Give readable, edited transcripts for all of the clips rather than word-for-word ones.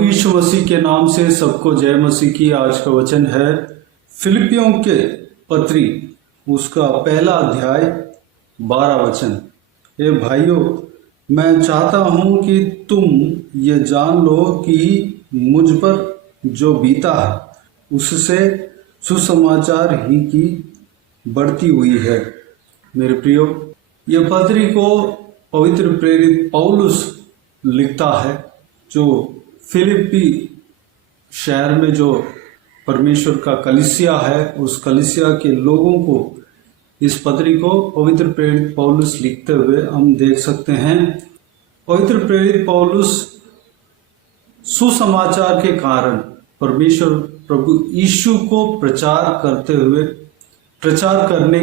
प्रभु यीशु मसीह के नाम से सबको जय मसीह की। आज का वचन है फिलिपियों के पत्री, उसका पहला अध्याय 12 वचन। हे भाइयों, मैं चाहता हूं कि तुम ये जान लो कि मुझ पर जो बीता है उससे सुसमाचार ही की बढ़ती हुई है। मेरे प्रियो, ये पत्री को पवित्र प्रेरित पौलुस लिखता है, जो फिलिप्पी शहर में जो परमेश्वर का कलीसिया है, उस कलीसिया के लोगों को इस पत्री को पवित्र प्रेरित पौलुस लिखते हुए हम देख सकते हैं। पवित्र प्रेरित पौलुस सुसमाचार के कारण परमेश्वर प्रभु यीशु को प्रचार करने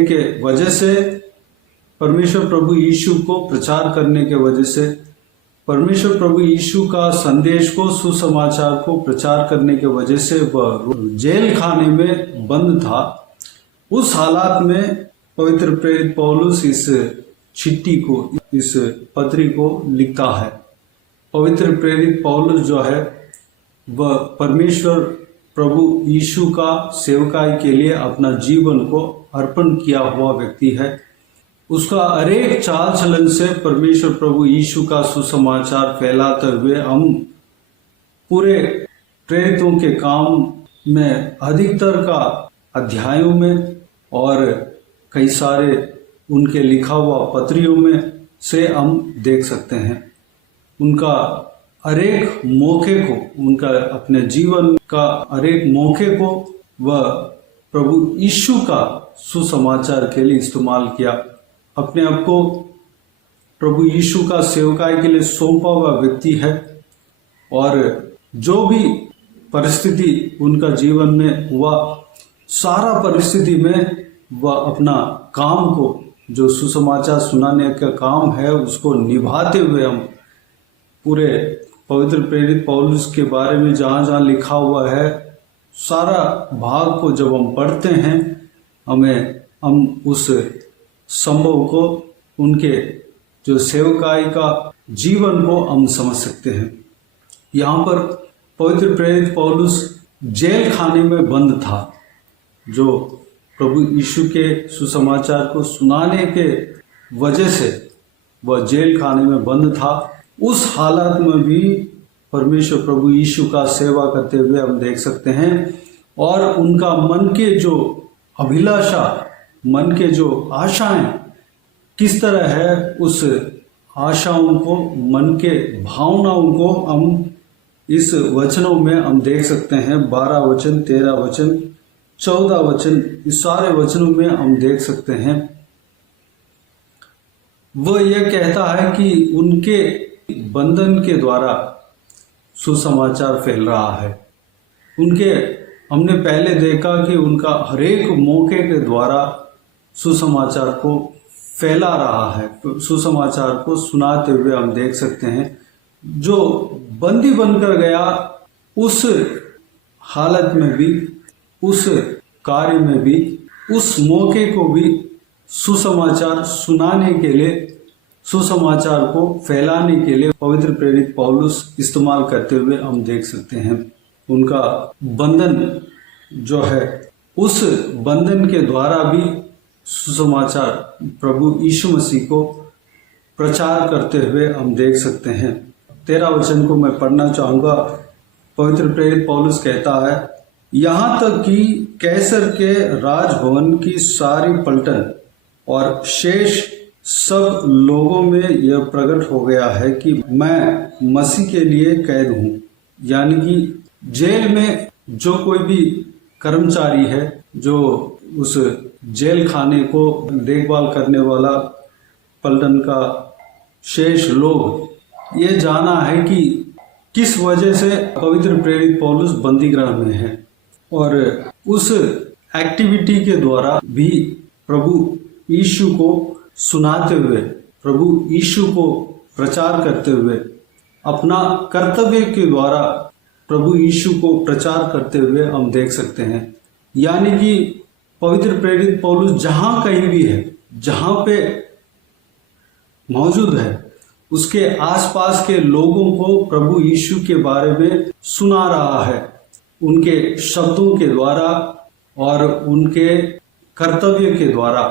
के वजह से, परमेश्वर प्रभु यीशु को प्रचार करने के वजह से, परमेश्वर प्रभु यीशु का संदेश को, सुसमाचार को प्रचार करने के वजह से वह जेल खाने में बंद था। उस हालात में पवित्र प्रेरित पौलुस इस चिट्ठी को, इस पत्री को लिखता है। पवित्र प्रेरित पौलुस जो है वह परमेश्वर प्रभु यीशु का सेवकाई के लिए अपना जीवन को अर्पण किया हुआ व्यक्ति है। उसका अनेक चाल चलन से परमेश्वर प्रभु यीशु का सुसमाचार फैलाते हुए हम पूरे प्रेरितों के काम में अधिकतर का अध्यायों में और कई सारे उनके लिखा हुआ पत्रियों में से हम देख सकते हैं। उनका अनेक मौके को, उनका अपने जीवन का अनेक मौके को वह प्रभु यीशु का सुसमाचार के लिए इस्तेमाल किया। अपने आप को प्रभु यीशु का सेवकाई के लिए सौंपा हुआ व्यक्ति है, और जो भी परिस्थिति उनका जीवन में हुआ, सारा परिस्थिति में वह अपना काम को, जो सुसमाचार सुनाने का काम है, उसको निभाते हुए हम पूरे पवित्र प्रेरित पौलुस के बारे में जहाँ जहाँ लिखा हुआ है, सारा भाग को जब हम पढ़ते हैं, हम उस संभव को, उनके जो सेवकाई का जीवन को हम समझ सकते हैं। यहाँ पर पवित्र प्रेरित पौलुस जेल खाने में बंद था, जो प्रभु यीशु के सुसमाचार को सुनाने के वजह से वह जेल खाने में बंद था। उस हालत में भी परमेश्वर प्रभु यीशु का सेवा करते हुए हम देख सकते हैं, और उनका मन के जो अभिलाषा, मन के जो आशाएं किस तरह है, उस आशाओं को, मन के भावनाओं को हम इस वचनों में हम देख सकते हैं। 12 वचन, 13 वचन, 14 वचन, इस सारे वचनों में हम देख सकते हैं। वह यह कहता है कि उनके बंधन के द्वारा सुसमाचार फैल रहा है। हमने पहले देखा कि उनका हरेक मौके के द्वारा सुसमाचार को फैला रहा है, सुसमाचार को सुनाते हुए हम देख सकते हैं। जो बंदी बनकर गया, उस हालत में भी, उस कार्य में भी, उस मौके को भी सुसमाचार सुनाने के लिए, सुसमाचार को फैलाने के लिए पवित्र प्रेरित पौलुस इस्तेमाल करते हुए हम देख सकते हैं। उनका बंधन जो है, उस बंधन के द्वारा भी सुसमाचार प्रभु यीशु मसीह को प्रचार करते हुए हम देख सकते हैं। 13 वचन को मैं पढ़ना चाहूँगा। पवित्र प्रेरित पौलुस कहता है, यहाँ तक कि कैसर के राजभवन की सारी पलटन और शेष सब लोगों में यह प्रकट हो गया है कि मैं मसीह के लिए कैद हूँ। यानी कि जेल में जो कोई भी कर्मचारी है, जो उस जेल खाने को देखभाल करने वाला पलटन का शेष लोग, ये जाना है कि किस वजह से पवित्र प्रेरित पौलुस बंदी गृह में है, और उस एक्टिविटी के द्वारा भी प्रभु यीशु को सुनाते हुए, प्रभु यीशु को प्रचार करते हुए, अपना कर्तव्य के द्वारा प्रभु यीशु को प्रचार करते हुए हम देख सकते हैं। यानी कि पवित्र प्रेरित पौलुस जहाँ कहीं भी है, जहाँ पे मौजूद है, उसके आसपास के लोगों को प्रभु यीशु के बारे में सुना रहा है, उनके शब्दों के द्वारा और उनके कर्तव्य के द्वारा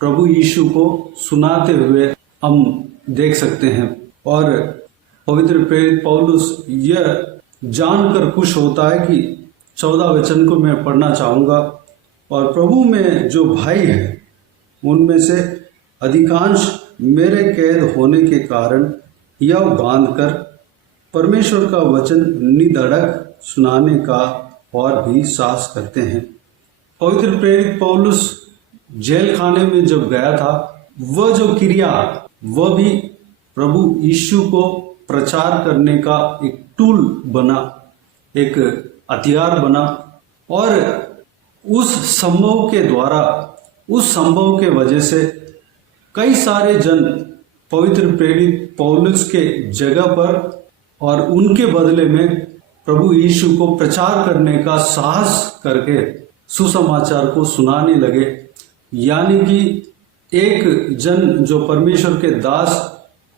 प्रभु यीशु को सुनाते हुए हम देख सकते हैं। और पवित्र प्रेरित पौलुस यह जानकर खुश होता है कि 14 वचन को मैं पढ़ना चाहूँगा। और प्रभु में जो भाई हैं उनमें से अधिकांश मेरे कैद होने के कारण यह बांधकर परमेश्वर का वचन निधड़क सुनाने का और भी साहस करते हैं। पवित्र प्रेरित पौलुस जेल खाने में जब गया था, वह जो क्रिया वह भी प्रभु यीशु को प्रचार करने का एक टूल बना, एक हथियार बना। और उस संभव के द्वारा, उस संभव के वजह से कई सारे जन पवित्र प्रेरित पौलुस के जगह पर और उनके बदले में प्रभु यीशु को प्रचार करने का साहस करके सुसमाचार को सुनाने लगे। यानी कि एक जन जो परमेश्वर के दास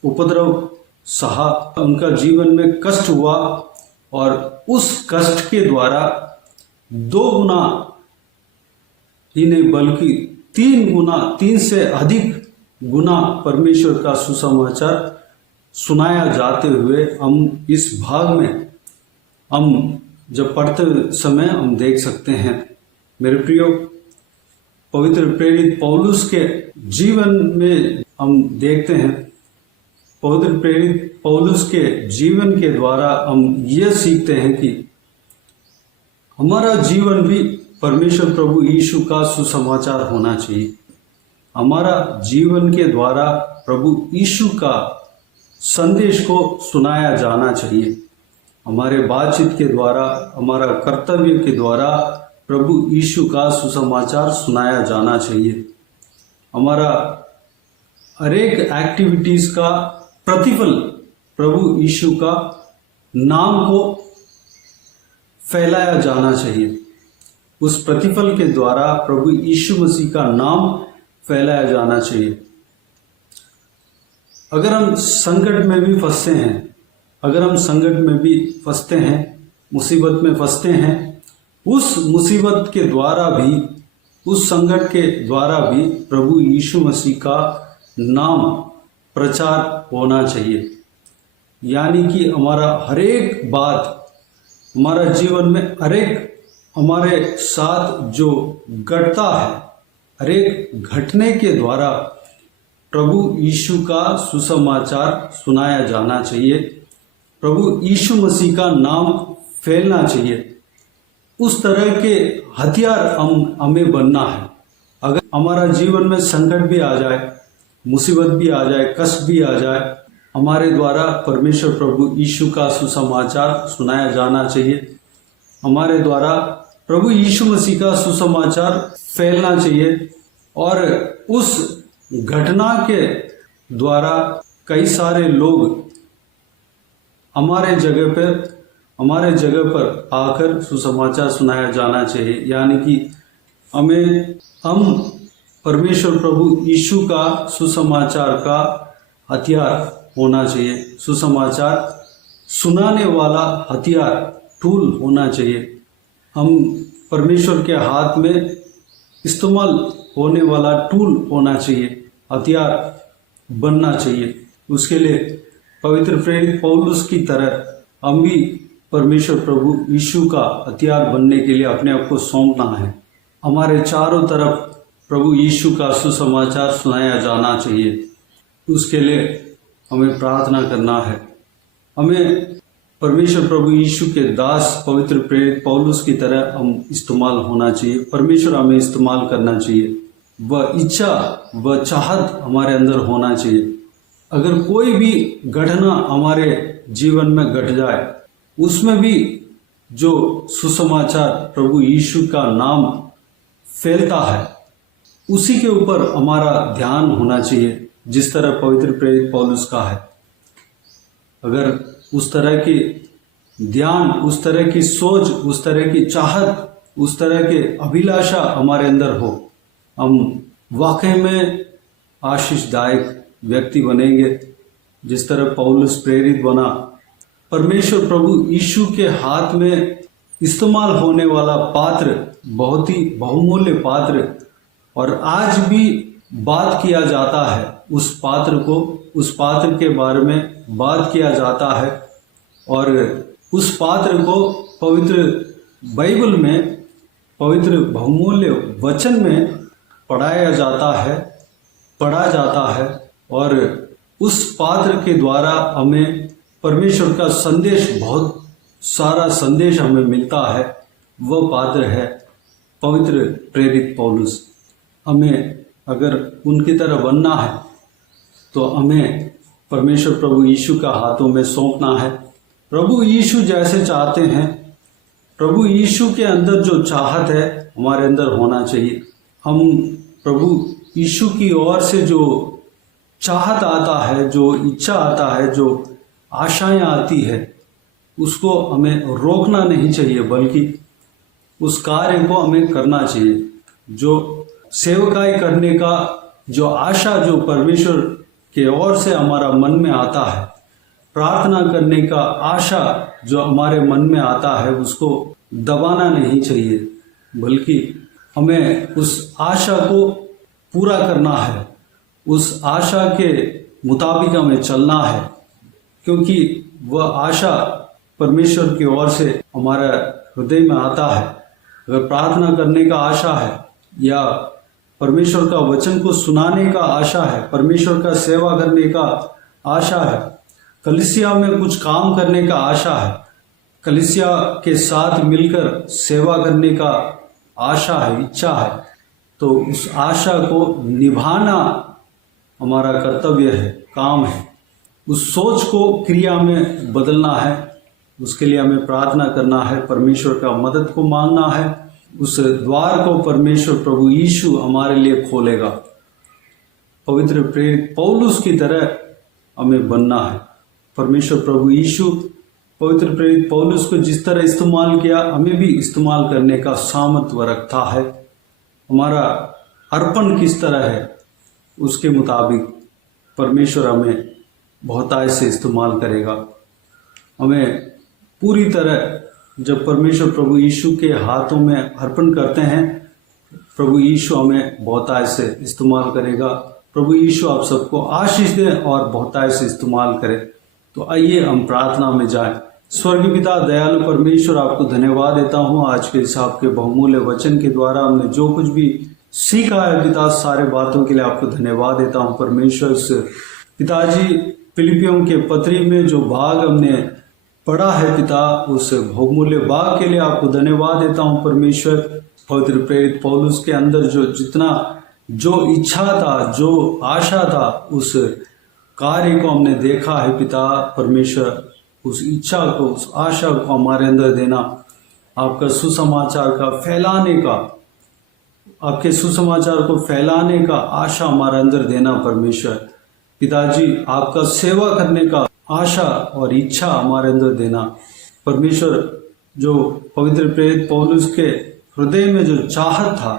उपद्रव सहा, उनका जीवन में कष्ट हुआ और उस कष्ट के द्वारा 2 गुना ही नहीं बल्कि 3 गुना, 3 से अधिक गुना परमेश्वर का सुसमाचार सुनाया जाते हुए हम इस भाग में हम जब पढ़ते समय हम देख सकते हैं। मेरे प्रियो, पवित्र प्रेरित पौलुस के जीवन में हम देखते हैं, पवित्र प्रेरित पौलुस के जीवन के द्वारा हम यह सीखते हैं कि हमारा जीवन भी परमेश्वर प्रभु यीशु का सुसमाचार होना चाहिए। हमारा जीवन के द्वारा प्रभु यीशु का संदेश को सुनाया जाना चाहिए। हमारे बातचीत के द्वारा, हमारा कर्तव्य के द्वारा प्रभु यीशु का सुसमाचार सुनाया जाना चाहिए। हमारा हर एक एक्टिविटीज का प्रतिफल प्रभु यीशु का नाम को फैलाया जाना चाहिए। उस प्रतिफल के द्वारा प्रभु यीशु मसीह का नाम फैलाया जाना चाहिए। अगर हम संकट में भी फंसते हैं, अगर हम संकट में भी फंसते हैं, मुसीबत में फंसते हैं, उस मुसीबत के द्वारा भी, उस संकट के द्वारा भी प्रभु यीशु मसीह का नाम प्रचार होना चाहिए। यानी कि हमारा हर एक बात, हमारा जीवन में हर एक हमारे साथ जो घटता है, हर एक घटने के द्वारा प्रभु यीशु का सुसमाचार सुनाया जाना चाहिए। प्रभु यीशु मसीह का नाम फैलना चाहिए। उस तरह के हथियार हमें बनना है। अगर हमारा जीवन में संकट भी आ जाए, मुसीबत भी आ जाए, कष्ट भी आ जाए, हमारे द्वारा परमेश्वर प्रभु यीशु का सुसमाचार सुनाया जाना चाहिए। हमारे द्वारा प्रभु यीशु मसीह का सुसमाचार फैलना चाहिए। और उस घटना के द्वारा कई सारे लोग हमारे जगह पर आकर सुसमाचार सुनाया जाना चाहिए। यानी कि हम परमेश्वर प्रभु यीशु का सुसमाचार का हथियार होना चाहिए। सुसमाचार सुनाने वाला हथियार, टूल होना चाहिए। हम परमेश्वर के हाथ में इस्तेमाल होने वाला टूल होना चाहिए, हथियार बनना चाहिए। उसके लिए पवित्र प्रेरित पौलुस की तरह हम भी परमेश्वर प्रभु यीशु का हथियार बनने के लिए अपने आप को सौंपना है। हमारे चारों तरफ प्रभु यीशु का सुसमाचार सुनाया जाना चाहिए। उसके लिए हमें प्रार्थना करना है। हमें परमेश्वर प्रभु यीशु के दास पवित्र प्रेरित पौलुस की तरह हम इस्तेमाल होना चाहिए। परमेश्वर हमें इस्तेमाल करना चाहिए। वह इच्छा, वह चाहत हमारे अंदर होना चाहिए। अगर कोई भी घटना हमारे जीवन में घट जाए, उसमें भी जो सुसमाचार प्रभु यीशु का नाम फैलता है, उसी के ऊपर हमारा ध्यान होना चाहिए, जिस तरह पवित्र प्रेरित पौलुस का है। अगर उस तरह की ध्यान, उस तरह की सोच, उस तरह की चाहत, उस तरह के अभिलाषा हमारे अंदर हो, हम वाकई में आशीषदायक व्यक्ति बनेंगे। जिस तरह पौलुस प्रेरित बना, परमेश्वर प्रभु यीशु के हाथ में इस्तेमाल होने वाला पात्र बहुत ही बहुमूल्य पात्र, और आज भी बात किया जाता है उस पात्र के बारे में बात किया जाता है, और उस पात्र को पवित्र बाइबल में, पवित्र बहुमूल्य वचन में पढ़ा जाता है, और उस पात्र के द्वारा हमें परमेश्वर का संदेश, बहुत सारा संदेश हमें मिलता है। वह पात्र है पवित्र प्रेरित पौलुस। हमें अगर उनकी तरह बनना है तो हमें परमेश्वर प्रभु यीशु का हाथों में सौंपना है। प्रभु यीशु जैसे चाहते हैं, प्रभु यीशु के अंदर जो चाहत है हमारे अंदर होना चाहिए। हम प्रभु यीशु की ओर से जो चाहत आता है, जो इच्छा आता है, जो आशाएं आती है, उसको हमें रोकना नहीं चाहिए, बल्कि उस कार्य को हमें करना चाहिए। जो सेवकाई करने का जो आशा जो परमेश्वर के ओर से हमारा मन में आता है, प्रार्थना करने का आशा जो हमारे मन में आता है, उसको दबाना नहीं चाहिए, बल्कि हमें उस आशा को पूरा करना है, उस आशा के मुताबिक हमें चलना है, क्योंकि वह आशा परमेश्वर की ओर से हमारे हृदय में आता है। अगर प्रार्थना करने का आशा है, या परमेश्वर का वचन को सुनाने का आशा है, परमेश्वर का सेवा करने का आशा है, कलीसिया में कुछ काम करने का आशा है, कलीसिया के साथ मिलकर सेवा करने का आशा है, इच्छा है, तो उस आशा को निभाना हमारा कर्तव्य है, काम है। उस सोच को क्रिया में बदलना है, उसके लिए हमें प्रार्थना करना है, परमेश्वर का मदद को मांगना है। उस द्वार को परमेश्वर प्रभु यीशु हमारे लिए खोलेगा। पवित्र प्रेरित पौलुस की तरह हमें बनना है। परमेश्वर प्रभु यीशु पवित्र प्रेरित पौलुस को जिस तरह इस्तेमाल किया, हमें भी इस्तेमाल करने का सामर्थ्य रखता है। हमारा अर्पण किस तरह है, उसके मुताबिक परमेश्वर हमें बहुतायत से इस्तेमाल करेगा। हमें पूरी तरह, जब परमेश्वर प्रभु यीशु के हाथों में अर्पण करते हैं, प्रभु यीशु हमें बहुतायत से इस्तेमाल करेगा। प्रभु यीशु आप सबको आशीष दें और बहुतायत से इस्तेमाल करें। तो आइए हम प्रार्थना में जाएं। स्वर्गीय पिता, दयालु परमेश्वर, आपको धन्यवाद देता हूँ आज के हिसाब के बहुमूल्य वचन के द्वारा हमने जो कुछ भी सीखा है पिता, सारे बातों के लिए आपको धन्यवाद देता हूँ परमेश्वर। से पिताजी, फिलिपियों के पत्री में जो भाग हमने पढ़ा है पिता, उस बहुमूल्य भाग के लिए आपको धन्यवाद देता हूँ परमेश्वर। पवित्र प्रेरित पौलुस के अंदर जो इच्छा था, जो आशा था, उस कार्य को हमने देखा है पिता परमेश्वर। उस इच्छा को, उस आशा को हमारे अंदर देना, आपका सुसमाचार का फैलाने का, आपके सुसमाचार को फैलाने का आशा हमारे अंदर देना परमेश्वर। पिताजी, आपका सेवा करने का आशा और इच्छा हमारे अंदर देना परमेश्वर। जो पवित्र प्रेरित पौलुस के हृदय में जो चाहत था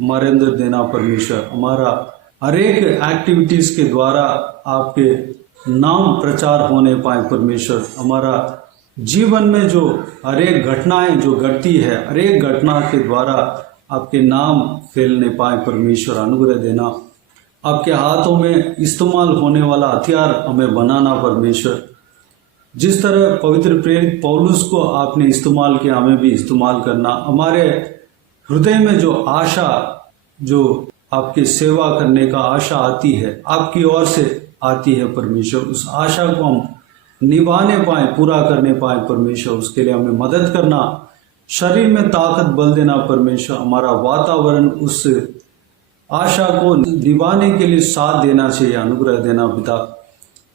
हमारे अंदर देना परमेश्वर। हमारा हर एक एक्टिविटीज के द्वारा आपके नाम प्रचार होने पाए परमेश्वर। हमारा जीवन में जो हर एक घटनाएं जो घटती है, हर एक घटना के द्वारा आपके नाम फैलने पाए परमेश्वर। अनुग्रह देना, आपके हाथों में इस्तेमाल होने वाला हथियार हमें बनाना परमेश्वर। जिस तरह पवित्र प्रेरित पौलुस को आपने इस्तेमाल किया, हमें भी इस्तेमाल करना। हमारे हृदय में जो आशा, जो आपकी सेवा करने का आशा आती है, आपकी ओर से आती है परमेश्वर, उस आशा को हम निभाने पाए, पूरा करने पाए परमेश्वर। उसके लिए हमें मदद करना, शरीर में ताकत बल देना परमेश्वर। हमारा वातावरण उस आशा को निभाने के लिए साथ देना चाहिए, अनुग्रह देना पिता।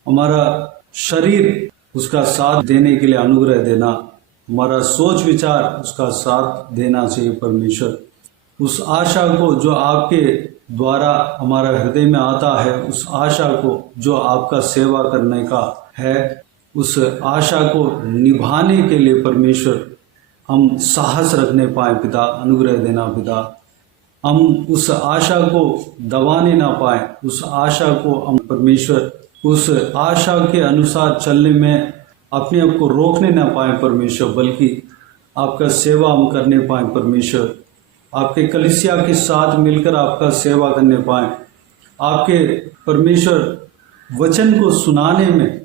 हमारा शरीर उसका साथ देने के लिए अनुग्रह देना, हमारा सोच विचार उसका साथ देना चाहिए परमेश्वर। उस आशा को जो आपके द्वारा हमारा हृदय में आता है, उस आशा को जो आपका सेवा करने का है, उस आशा को निभाने के लिए परमेश्वर हम साहस रखने पाए पिता, अनुग्रह देना पिता। हम उस आशा को दबाने ना पाए, उस आशा को हम परमेश्वर उस आशा के अनुसार चलने में अपने आप को रोकने ना पाए परमेश्वर, बल्कि आपका सेवा हम करने पाए परमेश्वर। आपके कलीसिया के साथ मिलकर आपका सेवा करने पाए, आपके परमेश्वर वचन को सुनाने में,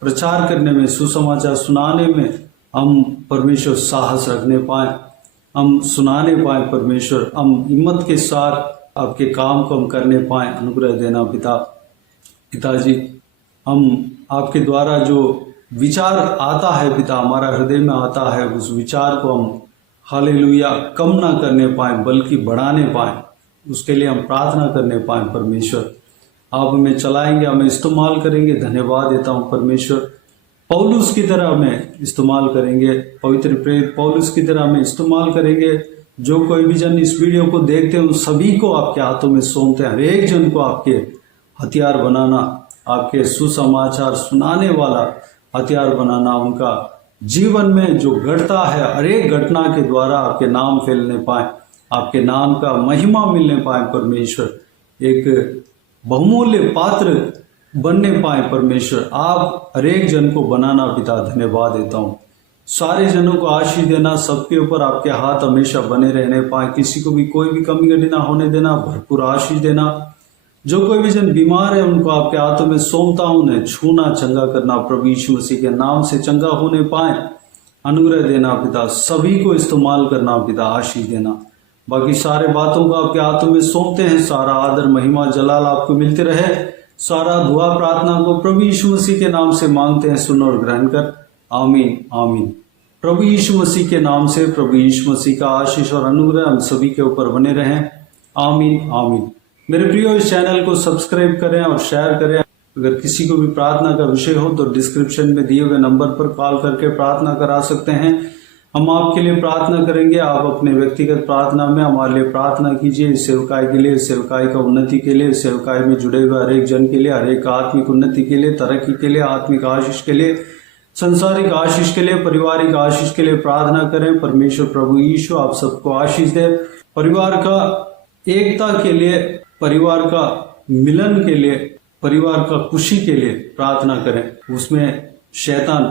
प्रचार करने में, सुसमाचार सुनाने में हम परमेश्वर साहस रखने पाए, हम सुनाने पाए परमेश्वर, हम हिम्मत के साथ आपके काम को हम करने पाए। अनुग्रह देना पिताजी, हम आपके द्वारा जो विचार आता है पिता, हमारा हृदय में आता है, उस विचार को हम हालेलुया कम ना करने पाए बल्कि बढ़ाने पाए, उसके लिए हम प्रार्थना करने पाए परमेश्वर। आप हमें चलाएंगे, हमें इस्तेमाल करेंगे। धन्यवाद देता हूँ परमेश्वर। पौलुस की तरह हमें इस्तेमाल करेंगे, पवित्र प्रेरित पौलुस की तरह हमें इस्तेमाल करेंगे। जो कोई भी जन इस वीडियो को देखते हैं उन सभी को आपके हाथों में सौंपते हैं। हर एक जन को आपके हथियार बनाना, आपके सुसमाचार सुनाने वाला हथियार बनाना, उनका जीवन में जो घटता है हर एक घटना के द्वारा आपके नाम फैलने पाए, आपके नाम का महिमा मिलने पाए परमेश्वर, एक बहुमूल्य पात्र बनने पाए परमेश्वर। आप हर एक जन को बनाना पिता, धन्यवाद देता हूँ। सारे जनों को आशीष देना, सबके ऊपर आपके हाथ हमेशा बने रहने पाए, किसी को भी कोई भी कमी घटी ना होने देना, भरपूर आशीष देना। जो कोई भी जन बीमार है उनको आपके हाथों में सौंपता हूं, उन्हें छूना, चंगा करना, प्रभु यीशु मसीह के नाम से चंगा होने पाए। अनुग्रह देना पिता, सभी को इस्तेमाल करना पिता, आशीष देना। बाकी सारे बातों को आपके हाथों में सौंपते हैं। सारा आदर, महिमा, जलाल आपको मिलते रहे। सारा दुआ प्रार्थना को प्रभु यीशु मसीह के नाम से मांगते हैं, सुन और ग्रहण कर। आमीन आमीन। प्रभु यीशु मसीह के नाम से प्रभु यीशु मसीह का आशीष और अनुग्रह हम सभी के ऊपर बने रहें। आमीन आमीन। मेरे प्रियो, इस चैनल को सब्सक्राइब करें और शेयर करें। अगर किसी को भी प्रार्थना का विषय हो तो डिस्क्रिप्शन में दिए हुए नंबर पर कॉल करके प्रार्थना करा सकते हैं। हम आपके लिए प्रार्थना करेंगे। आप अपने व्यक्तिगत प्रार्थना में हमारे लिए प्रार्थना कीजिए, सेवकाई के लिए, सेवकाई का उन्नति के लिए, सेवकाई में जुड़े हुए हर एक जन के लिए, हर एक आत्मिक उन्नति के लिए, तरक्की के लिए, आत्मिक आशीष के लिए, संसारिक आशीष के लिए, पारिवारिक आशीष के लिए प्रार्थना करें। परमेश्वर प्रभु यीशु आप सबको आशीष दे। परिवार का एकता के लिए, परिवार का मिलन के लिए, परिवार का खुशी के लिए प्रार्थना करें। उसमें शैतान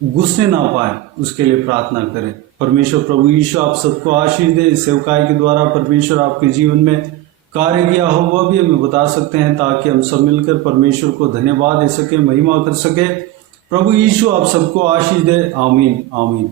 घुसने ना पाए, उसके लिए प्रार्थना करें। परमेश्वर प्रभु यीशु आप सबको आशीष दे। इस सेवकाई के द्वारा परमेश्वर आपके जीवन में कार्य किया हो वह भी हमें बता सकते हैं, ताकि हम सब मिलकर परमेश्वर को धन्यवाद दे सके, महिमा कर सके। प्रभु यीशु आप सबको आशीष दे। आमीन आमीन।